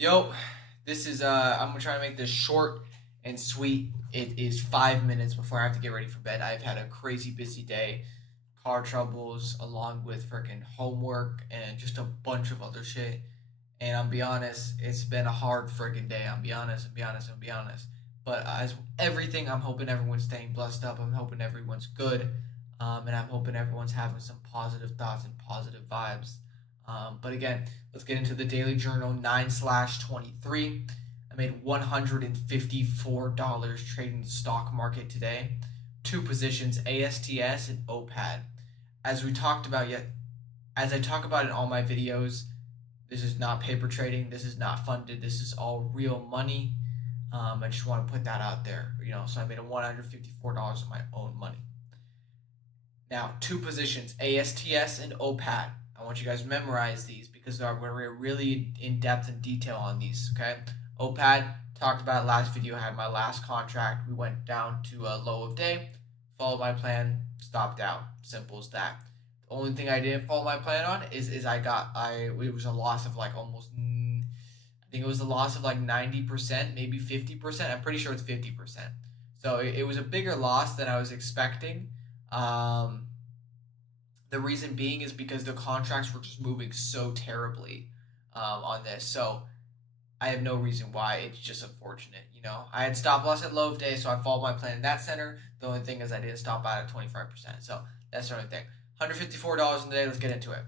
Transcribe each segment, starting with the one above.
Yo, this is I'm gonna try to make this short and sweet. It is 5 minutes before I have to get ready for bed. I've had a crazy busy day, car troubles, along with freaking homework and just a bunch of other shit. And I'll be honest, it's been a hard freaking day. I'll be honest, I'll be honest, I'll be honest. But as everything, I'm hoping everyone's staying blessed up. I'm hoping everyone's good, and I'm hoping everyone's having some positive thoughts and positive vibes. But again, let's get into the daily journal 9/23. I made $154 trading the stock market today. Two positions, ASTS and OPAD. As we talked about yet, as I talk about in all my videos, this is not paper trading. This is not funded. This is all real money. I just want to put that out there. So I made $154 of my own money. Now, two positions, ASTS and OPAD. I want you guys to memorize these because we're going to be really in depth and detail on these. Okay, OPAD talked about last video. I had my last contract. We went down to a low of day, followed my plan, stopped out. Simple as that. The only thing I didn't follow my plan on is it was a loss of like almost I think it was a loss of like 90%, maybe 50%. I'm pretty sure it's 50%. So it was a bigger loss than I was expecting. Um, the reason being is because the contracts were just moving so terribly on this. So I have no reason why. It's just unfortunate. I had stop loss at low of day, so I followed my plan in that center. The only thing is I didn't stop out at 25%. So that's the only thing. $154 in the day. Let's get into it.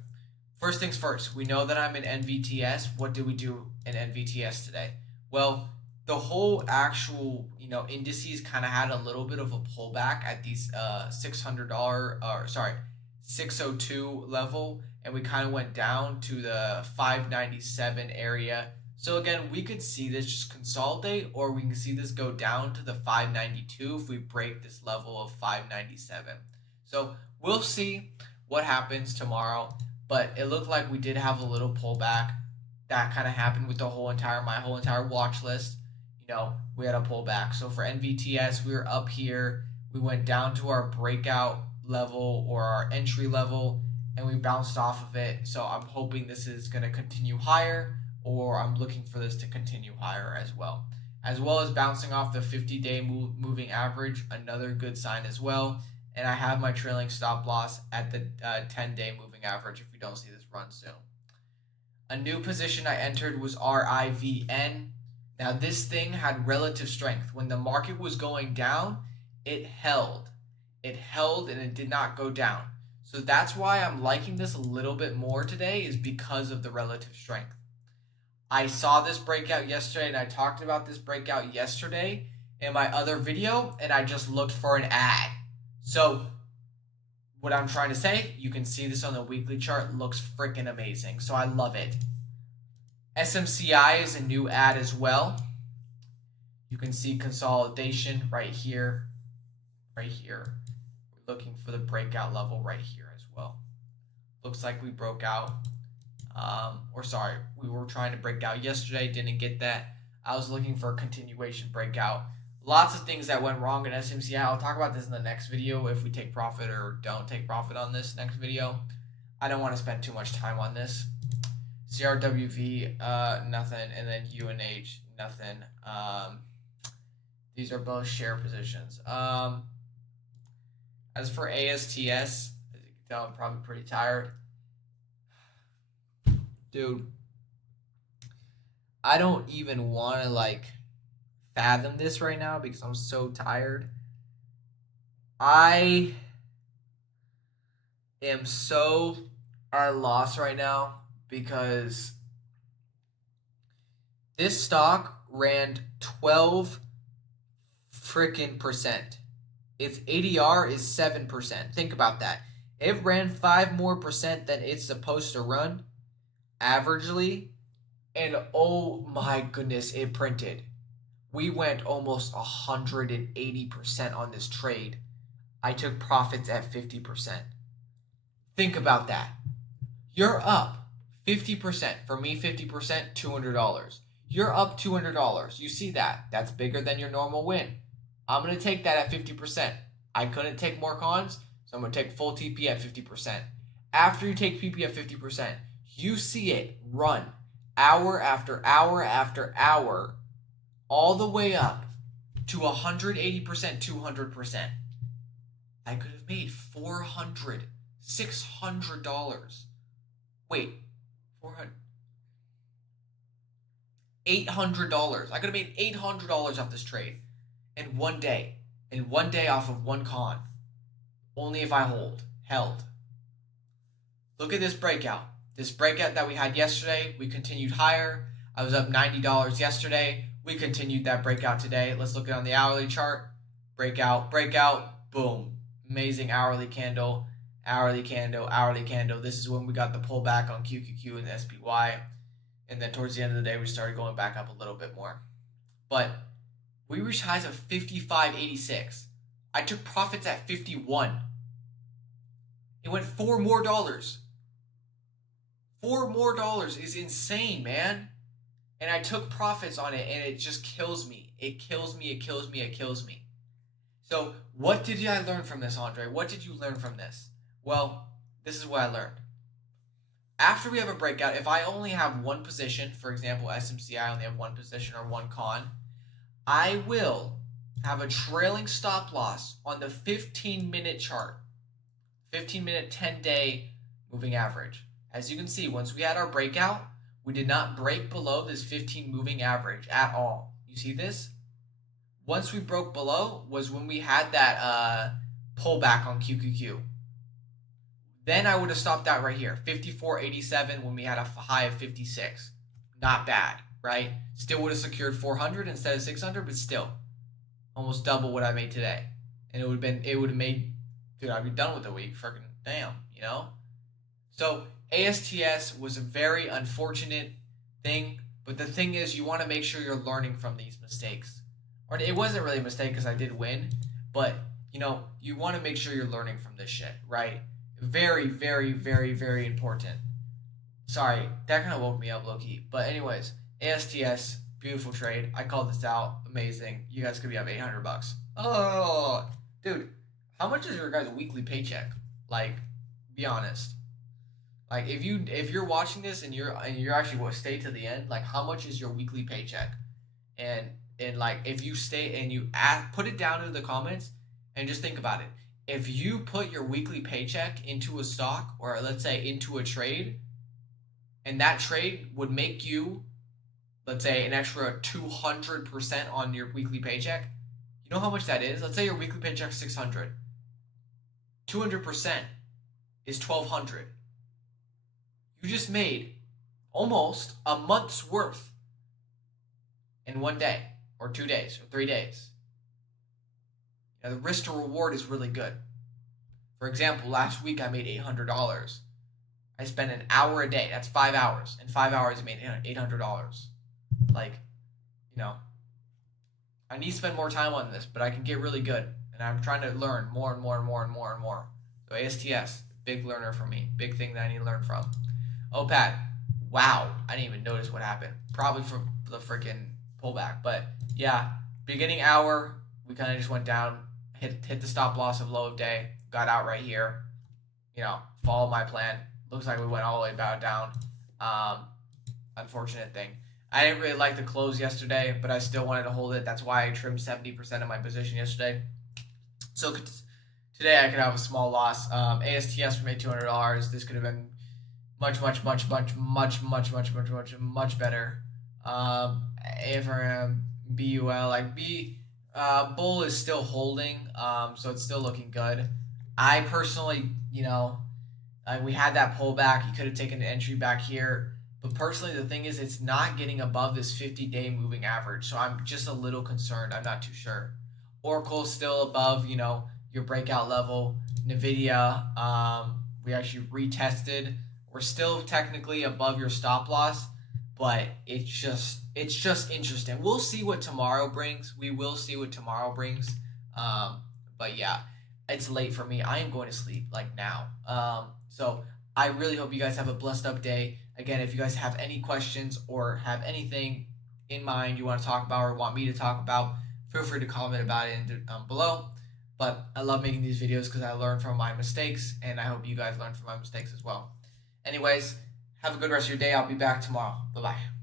First things first, we know that I'm in NVTS. What did we do in NVTS today? Well, the whole actual, indices kind of had a little bit of a pullback at these $600 or sorry, 602 level, and we kind of went down to the 597 area. So again, we could see this just consolidate, or we can see this go down to the 592 if we break this level of 597. So we'll see what happens tomorrow, but it looked like we did have a little pullback. That kind of happened with my whole entire watch list. We had a pullback. So for NVTS, we were up here. We went down to our breakout level or our entry level, and we bounced off of it. So I'm hoping this is going to continue higher, or I'm looking for this to continue higher as well as bouncing off the 50-day moving average, another good sign as well. And I have my trailing stop loss at the 10-day moving average if we don't see this run soon. A new position I entered was RIVN. Now, this thing had relative strength. When the market was going down, it held. It held and it did not go down. So that's why I'm liking this a little bit more today, is because of the relative strength. I saw this breakout yesterday and I talked about this breakout yesterday in my other video, and I just looked for an ad. So what I'm trying to say, you can see this on the weekly chart, looks freaking amazing. So I love it. SMCI is a new ad as well. You can see consolidation right here, right here. We're looking for the breakout level right here as well. Looks like we broke out. We were trying to break out yesterday, didn't get that. I was looking for a continuation breakout. Lots of things that went wrong in SMCI. I'll talk about this in the next video if we take profit or don't take profit on this next video. I don't want to spend too much time on this. CRWV, nothing, and then UNH, nothing. These are both share positions. As for ASTS, as you can tell, I'm probably pretty tired. Dude, I don't even want to fathom this right now because I'm so tired. I am so at a loss right now because this stock ran 12 freaking percent. Its ADR is 7%. Think about that. It ran 5 more percent than it's supposed to run averagely, and oh my goodness, it printed. We went almost 180% on this trade. I took profits at 50%. Think about that. You're up 50%. For me, 50%, $200. You're up $200. You see that? That's bigger than your normal win. I'm going to take that at 50%. I couldn't take more cons, so I'm going to take full TP at 50%. After you take PP at 50%, you see it run hour after hour after hour, all the way up to 180%, 200%. I could have made $400, $600. Wait, 400, $800. I could have made $800 off this trade in one day. In one day off of one con. Only if I held. Look at this breakout. This breakout that we had yesterday, we continued higher. I was up $90 yesterday. We continued that breakout today. Let's look at it on the hourly chart. Breakout, breakout, boom. Amazing hourly candle, hourly candle, hourly candle. This is when we got the pullback on QQQ and the SPY. And then towards the end of the day, we started going back up a little bit more. But we reached highs of 55.86. I took profits at 51. It went $4 more. $4 more is insane, man. And I took profits on it, and it just kills me. It kills me, it kills me, it kills me. So what did I learn from this, Andre? What did you learn from this? Well, this is what I learned. After we have a breakout, if I only have one position, for example, SMCI, I only have one position or one con, I will have a trailing stop loss on the 15-minute chart. 15-minute, 10-day moving average. As you can see, once we had our breakout, we did not break below this 15 moving average at all. You see this? Once we broke below was when we had that pullback on QQQ. Then I would have stopped out right here, 54.87 when we had a high of 56. Not bad, right? Still would have secured 400 instead of 600, but still almost double what I made today. And it would have made, dude, I'd be done with the week. Freaking damn, you know? So ASTS was a very unfortunate thing, but the thing is, you want to make sure you're learning from these mistakes. Or it wasn't really a mistake because I did win, but you know, you want to make sure you're learning from this shit, right? Very, very, very, very important. Sorry, that kind of woke me up, low-key. But anyways, ASTS, beautiful trade. I called this out. Amazing. You guys could be up $800. Oh, dude, how much is your guys' weekly paycheck? Like, be honest. Like, if you're watching this and you're actually what stay to the end, like, how much is your weekly paycheck? And like, if you stay and you put it down in the comments and just think about it. If you put your weekly paycheck into a stock, or let's say into a trade, and that trade would make you, let's say, an extra 200% on your weekly paycheck, you know how much that is? Let's say your weekly paycheck is 600. 200% is 1,200. You just made almost a month's worth in one day, or 2 days, or 3 days. Now, the risk to reward is really good. For example, last week I made $800. I spent an hour a day. That's 5 hours. In 5 hours, I made $800. Like, you know, I need to spend more time on this, but I can get really good. And I'm trying to learn more and more and more and more and more. So ASTS, big learner for me. Big thing that I need to learn from. OPAD, wow. I didn't even notice what happened. Probably from the freaking pullback. But yeah, beginning hour, we kind of just went down. Hit the stop loss of low of day, got out right here, you know, followed my plan. Looks like we went all the way back down. Unfortunate thing. I didn't really like the close yesterday, but I still wanted to hold it. That's why I trimmed 70% of my position yesterday. So today I could have a small loss. ASTS made $200. This could have been much better. AFRM, BUL, like Bull is still holding, so it's still looking good. I personally, you know, we had that pullback. You could have taken an entry back here. But personally, the thing is, it's not getting above this 50-day moving average. So I'm just a little concerned. I'm not too sure. Oracle's still above, you know, your breakout level. NVIDIA, we actually retested. We're still technically above your stop loss. But it's just interesting. We'll see what tomorrow brings. We will see what tomorrow brings. But yeah, it's late for me. I am going to sleep like now. So I really hope you guys have a blessed up day. Again, if you guys have any questions or have anything in mind you want to talk about or want me to talk about, feel free to comment about it below. But I love making these videos because I learn from my mistakes, and I hope you guys learn from my mistakes as well. Anyways, Have a good rest of your day. I'll be back tomorrow. Bye bye.